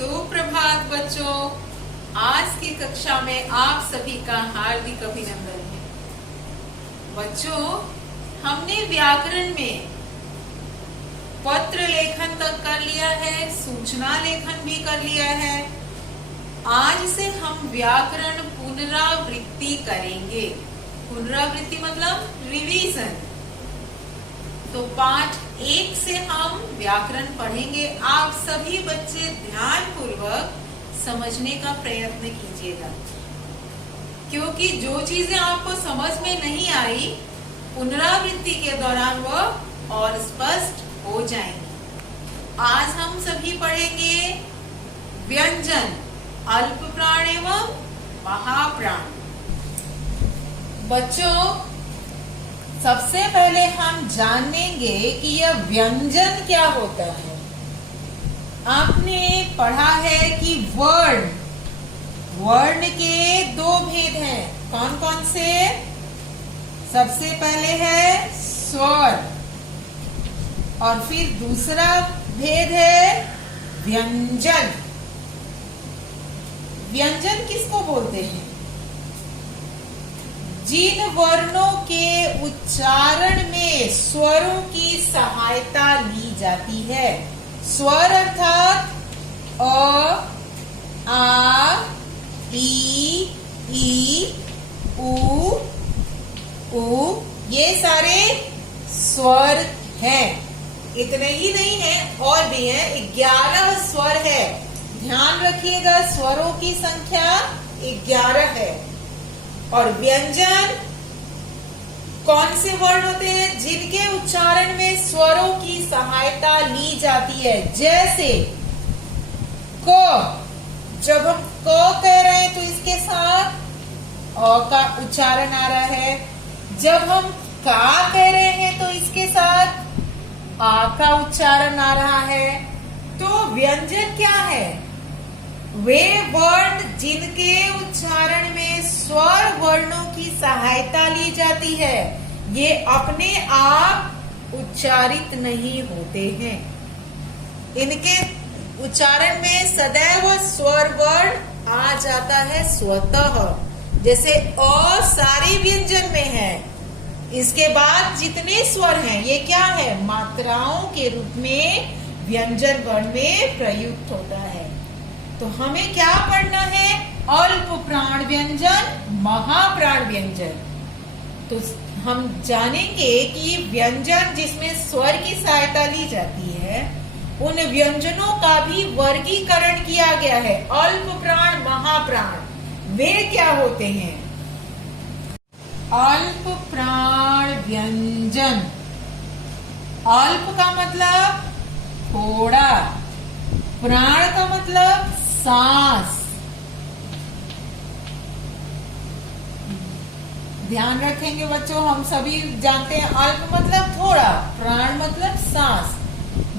सुप्रभात बच्चों, आज की कक्षा में आप सभी का हार्दिक अभिनंदन है। बच्चों, हमने व्याकरण में पत्र लेखन तक कर लिया है, सूचना लेखन भी कर लिया है। आज से हम व्याकरण पुनरावृत्ति करेंगे। पुनरावृत्ति मतलब रिवीजन। तो पाठ 1 से हम व्याकरण पढ़ेंगे। आप सभी बच्चे ध्यानपूर्वक समझने का प्रयत्न कीजिएगा, क्योंकि जो चीजें आपको समझ में नहीं आई पुनरावृत्ति के दौरान वह और स्पष्ट हो जाएंगी। आज हम सभी पढ़ेंगे व्यंजन, अल्प प्राण एवं महाप्राण। बच्चों, सबसे पहले हम जानेंगे कि यह व्यंजन क्या होता है। आपने पढ़ा है कि वर्ण के 2 भेद हैं। कौन कौन से? सबसे पहले है स्वर और फिर दूसरा भेद है व्यंजन। व्यंजन किसको बोलते हैं? जिन वर्णों के उच्चारण में स्वरों की सहायता ली जाती है। स्वर अर्थात अ, आ, ई, उ, ये सारे स्वर हैं। इतने ही नहीं है, और भी है। 11 स्वर है। ध्यान रखिएगा, स्वरों की संख्या 11 है। और व्यंजन कौन से वर्ण होते हैं? जिनके उच्चारण में स्वरों की सहायता ली जाती है। जैसे क, जब हम क कह रहे हैं तो इसके साथ अ का उच्चारण आ रहा है। जब हम का कह रहे हैं तो इसके साथ आ का उच्चारण आ रहा है। तो व्यंजन क्या है? वे वर्ण जिनके उच्चारण में स्वर वर्णों की सहायता ली जाती है। ये अपने आप उच्चारित नहीं होते हैं। इनके उच्चारण में सदैव स्वर वर्ण आ जाता है स्वतः। जैसे अ सारे व्यंजन में है। इसके बाद जितने स्वर हैं ये क्या है? मात्राओं के रूप में व्यंजन वर्ण में प्रयुक्त होता है। तो हमें क्या पढ़ना है? अल्प प्राण व्यंजन, महाप्राण व्यंजन। तो हम जानेंगे कि व्यंजन जिसमें स्वर की सहायता ली जाती है, उन व्यंजनों का भी वर्गीकरण किया गया है। अल्प प्राण, महाप्राण, वे क्या होते हैं? अल्प प्राण व्यंजन। अल्प का मतलब थोड़ा, प्राण का मतलब सांस। ध्यान रखेंगे बच्चों, हम सभी जानते हैं अल्प मतलब थोड़ा, प्राण मतलब सांस।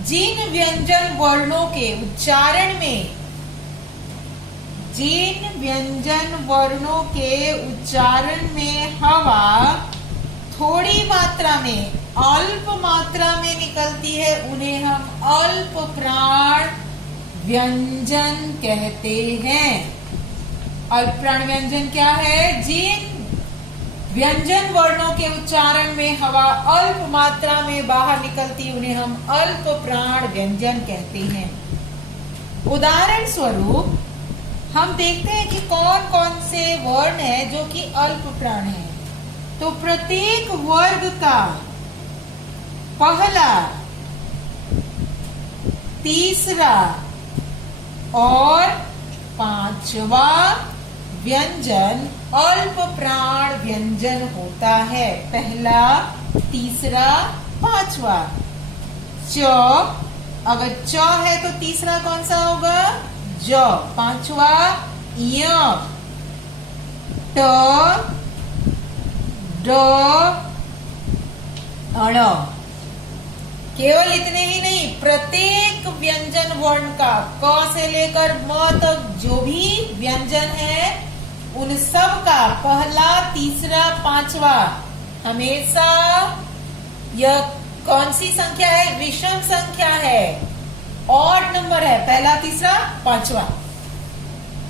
जिन व्यंजन वर्णों के उच्चारण में, जिन व्यंजन वर्णों के उच्चारण में हवा थोड़ी मात्रा में, अल्प मात्रा में निकलती है, उन्हें हम अल्प प्राण व्यंजन कहते हैं। अल्प प्राण व्यंजन क्या है? जिन व्यंजन वर्णों के उच्चारण में हवा अल्प मात्रा में बाहर निकलती, उन्हें हम अल्प प्राण व्यंजन कहते हैं। उदाहरण स्वरूप हम देखते हैं कि कौन कौन से वर्ण है जो कि अल्प प्राण है। तो प्रत्येक वर्ग का पहला, तीसरा और 5वां व्यंजन अल्प प्राण व्यंजन होता है। पहला, तीसरा, 5वां। च, अगर च है तो तीसरा कौन सा होगा? ज। 5वां य, ट, ड, अण। केवल इतने ही नहीं, प्रत्येक व्यंजन वर्ण का क से लेकर म तक जो भी व्यंजन है, उन सब का पहला, तीसरा, 5वां हमेशा यह कौन सी संख्या है? विषम संख्या है। ऑड नंबर है, पहला, तीसरा, पांचवा।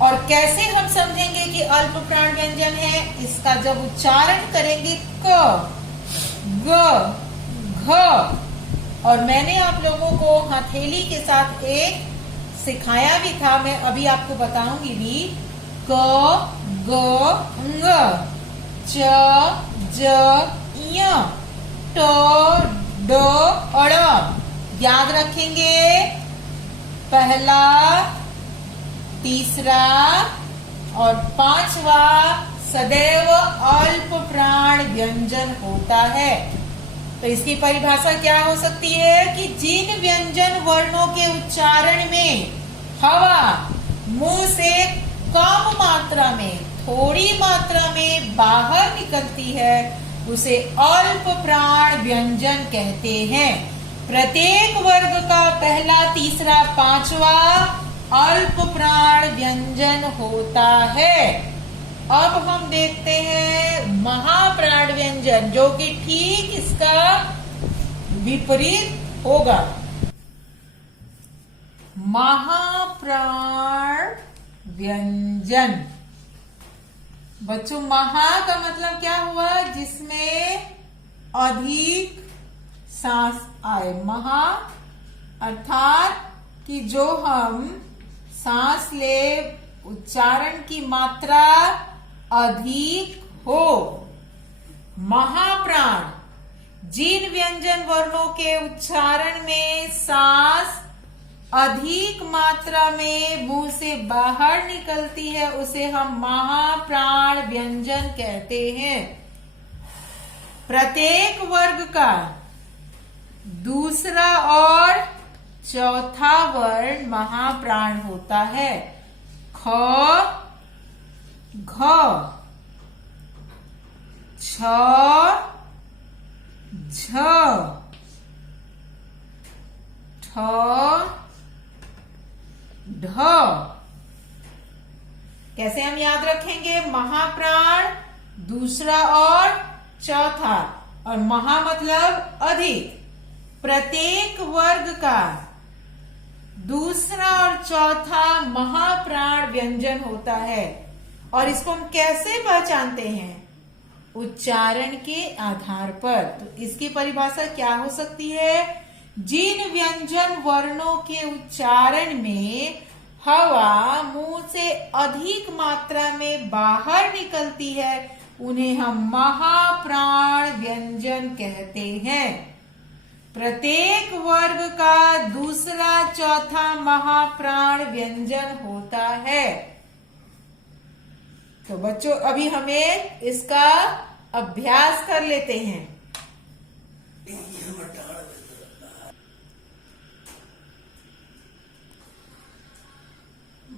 और कैसे हम समझेंगे कि अल्प प्राण व्यंजन है? इसका जब उच्चारण करेंगे क, ग, घ, और मैंने आप लोगों को हथेली के साथ एक सिखाया भी था, मैं अभी आपको बताऊंगी भी। क, ग, ng, च, ज, य, ट, ड, अड़। याद रखेंगे, पहला, तीसरा और पांचवा सदैव अल्प प्राण व्यंजन होता है। तो इसकी परिभाषा क्या हो सकती है कि जिन व्यंजन वर्णों के उच्चारण में हवा मुंह से कम मात्रा में, थोड़ी मात्रा में बाहर निकलती है, उसे अल्प प्राण व्यंजन कहते हैं। प्रत्येक वर्ग का पहला, तीसरा, पांचवा अल्प प्राण व्यंजन होता है। अब हम देखते हैं महाप्राण व्यंजन, जो कि ठीक इसका विपरीत होगा। महाप्राण व्यंजन। बच्चों, महा का मतलब क्या हुआ? जिसमें अधिक सांस आए। महा अर्थात कि जो हम सांस ले, उच्चारण की मात्रा अधिक हो। महाप्राण, जिन व्यंजन वर्णों के उच्चारण में सांस अधिक मात्रा में मुंह से बाहर निकलती है, उसे हम महाप्राण व्यंजन कहते हैं। प्रत्येक वर्ग का दूसरा और चौथा वर्ण महाप्राण होता है। ख, घ, छ, झ, ठ, ढ। कैसे हम याद रखेंगे? महाप्राण दूसरा और चौथा, और महा मतलब अधिक। प्रत्येक वर्ग का दूसरा और चौथा महाप्राण व्यंजन होता है। और इसको हम कैसे पहचानते हैं? उच्चारण के आधार पर। तो इसकी परिभाषा क्या हो सकती है? जिन व्यंजन वर्णों के उच्चारण में हवा मुंह से अधिक मात्रा में बाहर निकलती है, उन्हें हम महाप्राण व्यंजन कहते हैं। प्रत्येक वर्ग का दूसरा, चौथा महाप्राण व्यंजन होता है। तो बच्चों, अभी हमें इसका अभ्यास कर लेते हैं।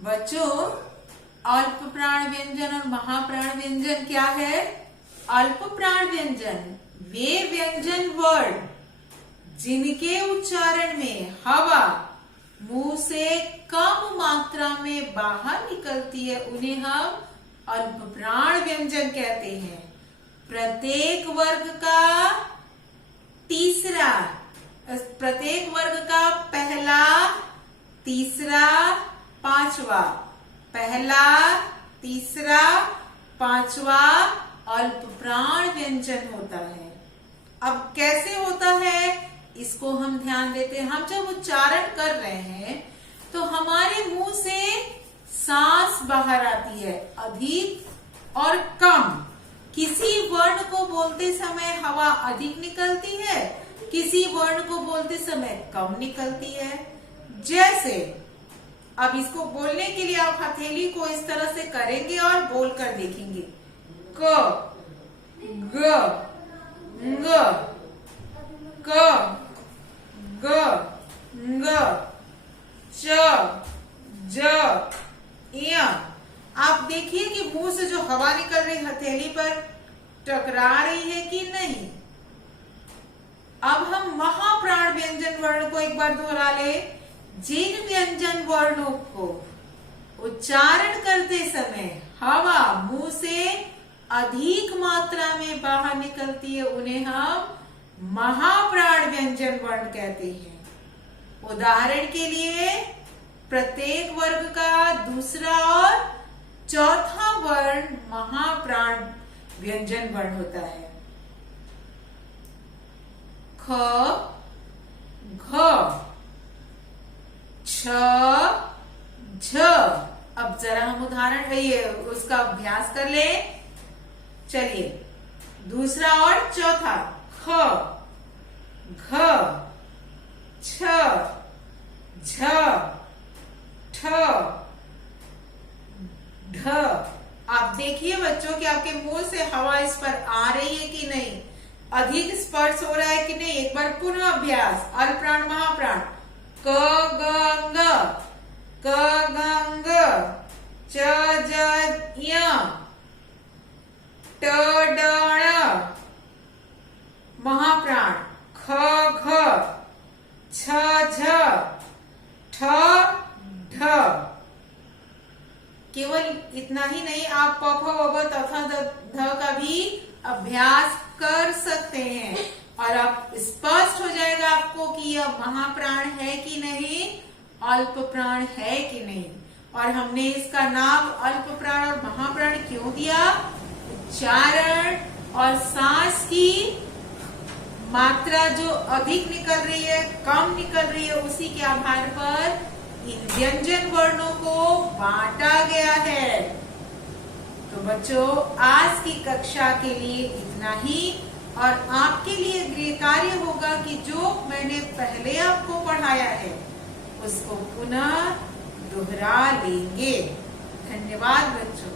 बच्चों, अल्प प्राण व्यंजन और महाप्राण व्यंजन क्या है? अल्प प्राण व्यंजन वे व्यंजन वर्ण जिनके उच्चारण में हवा मुंह से कम मात्रा में बाहर निकलती है, उन्हें हम अल्प प्राण व्यंजन कहते हैं। प्रत्येक वर्ग का तीसरा, प्रत्येक वर्ग का पहला, तीसरा, पांचवा, पहला, तीसरा, पांचवा अल्प प्राण व्यंजन होता है। अब कैसे होता है, इसको हम ध्यान देते हैं। हम जब उच्चारण कर रहे हैं तो हमारे मुंह से सांस बाहर आती है, अधिक और कम। किसी वर्ण को बोलते समय हवा अधिक निकलती है, किसी वर्ण को बोलते समय कम निकलती है। जैसे अब इसको बोलने के लिए आप हथेली को इस तरह से करेंगे और बोलकर देखेंगे। क, ग, ng, क, ग, ng, च, ज, य। आप देखिए कि मुंह से जो हवा निकल रही हथेली पर टकरा रही है कि नहीं। अब हम महाप्राण व्यंजन वर्ण को एक बार दोहरा ले। जिन व्यंजन वर्णों को उच्चारण करते समय हवा मुंह से अधिक मात्रा में बाहर निकलती है, उन्हें हम महाप्राण व्यंजन वर्ण कहते हैं। उदाहरण के लिए प्रत्येक वर्ग का दूसरा और चौथा वर्ण महाप्राण व्यंजन वर्ण होता है। ख, घ, छ, झ। अब जरा हम उदाहरण ये उसका अभ्यास कर ले। चलिए, दूसरा और चौथा ख, घ, छ, झ, ठ, ढ। आप देखिए बच्चों कि आपके मुंह से हवा इस पर आ रही है कि नहीं, अधिक स्पर्श हो रहा है कि नहीं। एक बार पुनः अभ्यास। अल्पप्राण महाप्राण। क, ग, ङ, क, ग, ङ, च, ज, ञ, ट, ड, ण। महाप्राण ख, घ, छ, झ, ठ, ढ। केवल इतना ही नहीं, आप प, फ, ब, भ, त, थ, ध का भी अभ्यास कर सकते हैं और आप स्पष्ट हो जाएगा आपको कि यह महाप्राण है कि नहीं, अल्प प्राण है कि नहीं। और हमने इसका नाम अल्प प्राण और महाप्राण क्यों दिया? उच्चारण और सांस की मात्रा जो अधिक निकल रही है, कम निकल रही है, उसी के आधार पर इन व्यंजन वर्णों को बांटा गया है। तो बच्चों, आज की कक्षा के लिए इतना ही। और आपके लिए गृह कार्य होगा कि जो मैंने पहले आपको पढ़ाया है उसको पुनः दोहरा लेंगे। धन्यवाद बच्चों।